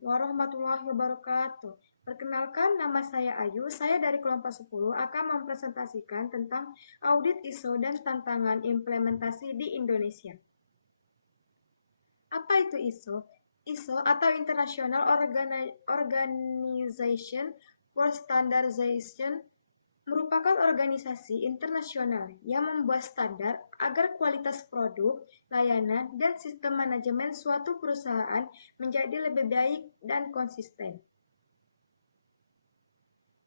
warahmatullahi wabarakatuh. Perkenalkan, nama saya Ayu. Saya dari kelompok 10 akan mempresentasikan tentang audit ISO dan tantangan implementasi di Indonesia. Apa itu ISO? ISO atau International Organization for Standardization merupakan organisasi internasional yang membuat standar agar kualitas produk, layanan, dan sistem manajemen suatu perusahaan menjadi lebih baik dan konsisten.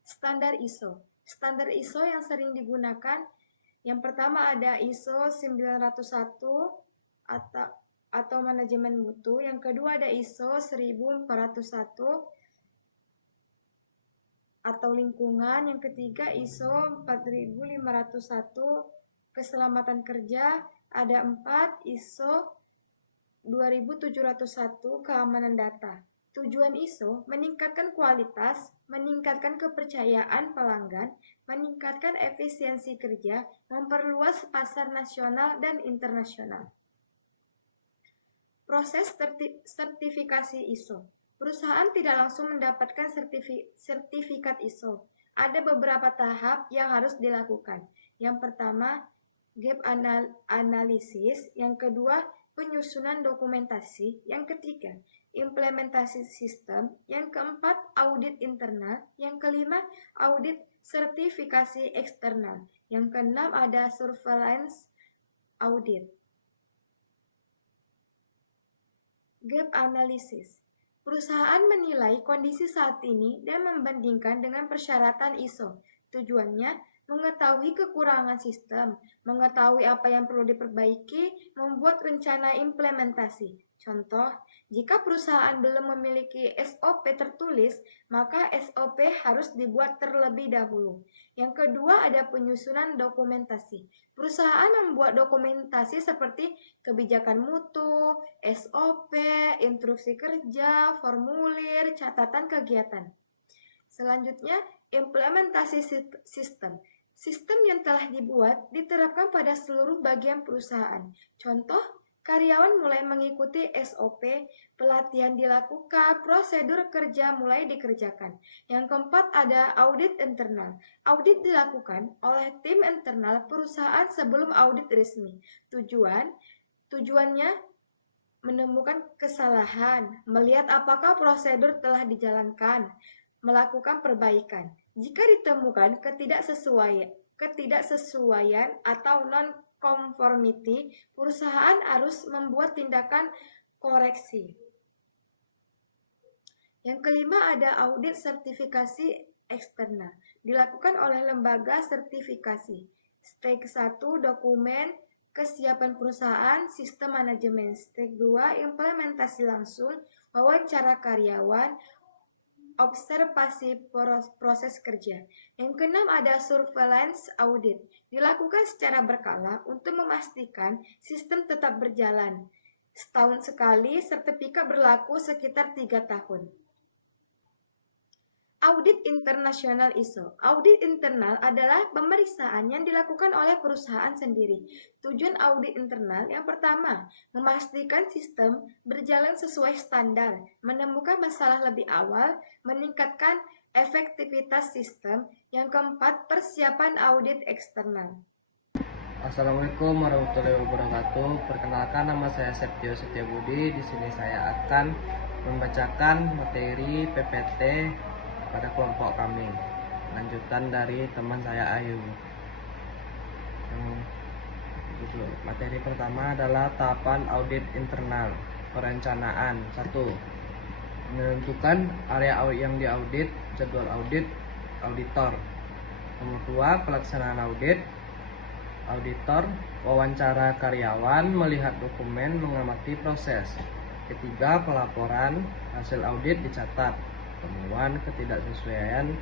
Standar ISO. Standar ISO yang sering digunakan, yang pertama ada ISO 901 atau manajemen mutu, yang kedua ada ISO 1401 atau lingkungan, yang ketiga ISO 4501 keselamatan kerja, ada 4 ISO 2701 keamanan data. Tujuan ISO meningkatkan kualitas, meningkatkan kepercayaan pelanggan, meningkatkan efisiensi kerja, memperluas pasar nasional dan internasional. Proses sertifikasi ISO. Perusahaan tidak langsung mendapatkan sertifikat ISO. Ada beberapa tahap yang harus dilakukan. Yang pertama, gap analisis. Yang kedua, penyusunan dokumentasi. Yang ketiga, implementasi sistem. Yang keempat, audit internal. Yang kelima, audit sertifikasi eksternal. Yang keenam, ada surveillance audit. Gap analysis. Perusahaan menilai kondisi saat ini dan membandingkan dengan persyaratan ISO. Tujuannya mengetahui kekurangan sistem, mengetahui apa yang perlu diperbaiki, membuat rencana implementasi. Contoh, jika perusahaan belum memiliki SOP tertulis, maka SOP harus dibuat terlebih dahulu. Yang kedua ada penyusunan dokumentasi. Perusahaan membuat dokumentasi seperti kebijakan mutu, SOP, instruksi kerja, formulir, catatan kegiatan. Selanjutnya, implementasi sistem. Sistem yang telah dibuat diterapkan pada seluruh bagian perusahaan. Contoh, karyawan mulai mengikuti SOP, pelatihan dilakukan, prosedur kerja mulai dikerjakan. Yang keempat ada audit internal. Audit dilakukan oleh tim internal perusahaan sebelum audit resmi. Tujuannya menemukan kesalahan, melihat apakah prosedur telah dijalankan, melakukan perbaikan. Jika ditemukan ketidaksesuaian atau non-conformity, perusahaan harus membuat tindakan koreksi. Yang kelima ada audit sertifikasi eksternal. Dilakukan oleh lembaga sertifikasi. Step 1, dokumen kesiapan perusahaan, sistem manajemen. Step 2, implementasi langsung, wawancara karyawan, observasi proses kerja. Yang keenam ada surveillance audit. Dilakukan secara berkala untuk memastikan sistem tetap berjalan. Setahun sekali, sertifikat berlaku sekitar 3 tahun. Audit internasional ISO. Audit internal adalah pemeriksaan yang dilakukan oleh perusahaan sendiri. Tujuan audit internal yang pertama, memastikan sistem berjalan sesuai standar, menemukan masalah lebih awal, meningkatkan efektivitas sistem. Yang keempat, persiapan audit eksternal. Assalamualaikum warahmatullahi wabarakatuh. Perkenalkan, nama saya Septio Setiabudi. Di sini saya akan membacakan materi PPT pada kelompok kami, lanjutan dari teman saya Ayu. Materi pertama adalah tahapan audit internal. Perencanaan. 1. Menentukan area yang diaudit, jadwal audit, auditor. Nomor 2. Pelaksanaan audit, auditor. Wawancara karyawan, melihat dokumen, mengamati proses. Ketiga, pelaporan hasil audit dicatat, temuan, ketidaksesuaian,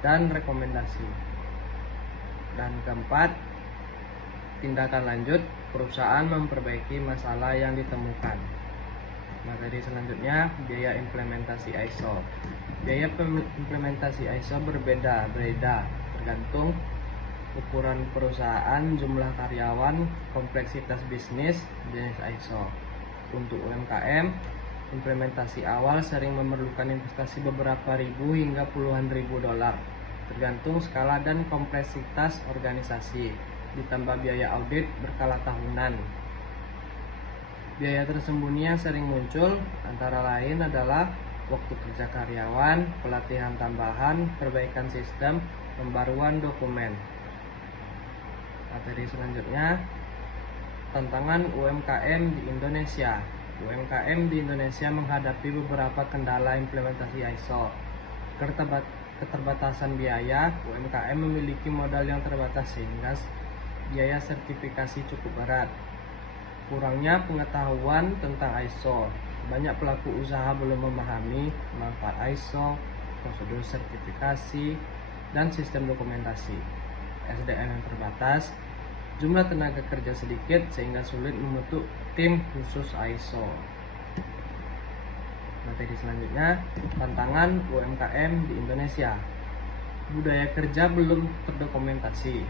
dan rekomendasi. Dan keempat, tindakan lanjut, perusahaan memperbaiki masalah yang ditemukan. Materi selanjutnya, biaya implementasi ISO. Biaya implementasi ISO berbeda tergantung ukuran perusahaan, jumlah karyawan, kompleksitas bisnis, jenis ISO. Untuk UMKM, Implementasi awal sering memerlukan investasi beberapa ribu hingga puluhan ribu dolar, tergantung skala dan kompleksitas organisasi, ditambah biaya audit berkala tahunan. Biaya tersembunyi yang sering muncul antara lain adalah waktu kerja karyawan, pelatihan tambahan, perbaikan sistem, pembaruan dokumen. Materi selanjutnya, tantangan UMKM di Indonesia. UMKM di Indonesia menghadapi beberapa kendala implementasi ISO. Keterbatasan biaya, UMKM memiliki modal yang terbatas sehingga biaya sertifikasi cukup berat. Kurangnya pengetahuan tentang ISO. Banyak pelaku usaha belum memahami manfaat ISO, prosedur sertifikasi, dan sistem dokumentasi. SDM yang terbatas, jumlah tenaga kerja sedikit sehingga sulit membentuk tim khusus ISO. Materi selanjutnya, tantangan UMKM di Indonesia. Budaya kerja belum terdokumentasi.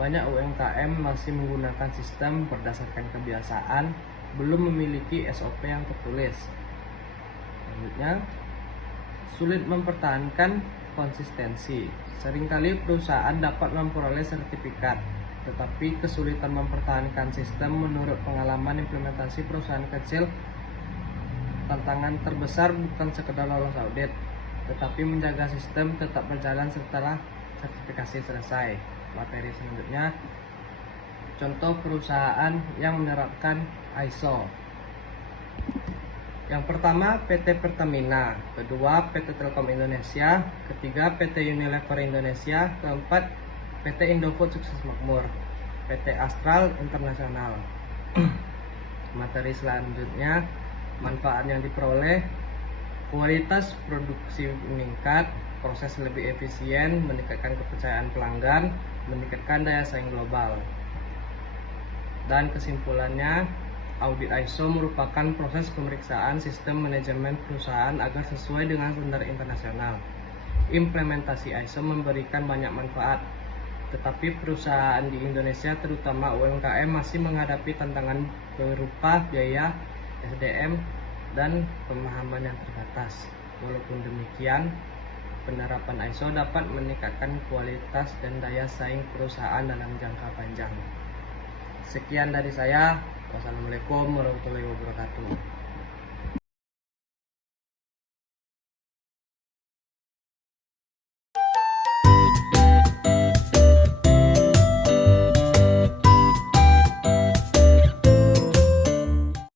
Banyak UMKM masih menggunakan sistem berdasarkan kebiasaan, belum memiliki SOP yang tertulis. Selanjutnya, sulit mempertahankan konsistensi. Seringkali perusahaan dapat memperoleh sertifikat, tetapi kesulitan mempertahankan sistem. Menurut pengalaman implementasi perusahaan kecil, tantangan terbesar bukan sekedar lolos audit, tetapi menjaga sistem tetap berjalan setelah sertifikasi selesai. Materi selanjutnya, contoh perusahaan yang menerapkan ISO. Yang pertama, PT Pertamina, kedua PT Telkom Indonesia, ketiga PT Unilever Indonesia, keempat PT Indofood Sukses Makmur, PT Astral Internasional. Materi selanjutnya, manfaat yang diperoleh, kualitas produksi meningkat, proses lebih efisien, meningkatkan kepercayaan pelanggan, meningkatkan daya saing global. Dan kesimpulannya, audit ISO merupakan proses pemeriksaan sistem manajemen perusahaan agar sesuai dengan standar internasional. Implementasi ISO memberikan banyak manfaat, tetapi perusahaan di Indonesia, terutama UMKM, masih menghadapi tantangan berupa biaya, SDM, dan pemahaman yang terbatas. Walaupun demikian, penerapan ISO dapat meningkatkan kualitas dan daya saing perusahaan dalam jangka panjang. Sekian dari saya. Wassalamualaikum warahmatullahi wabarakatuh.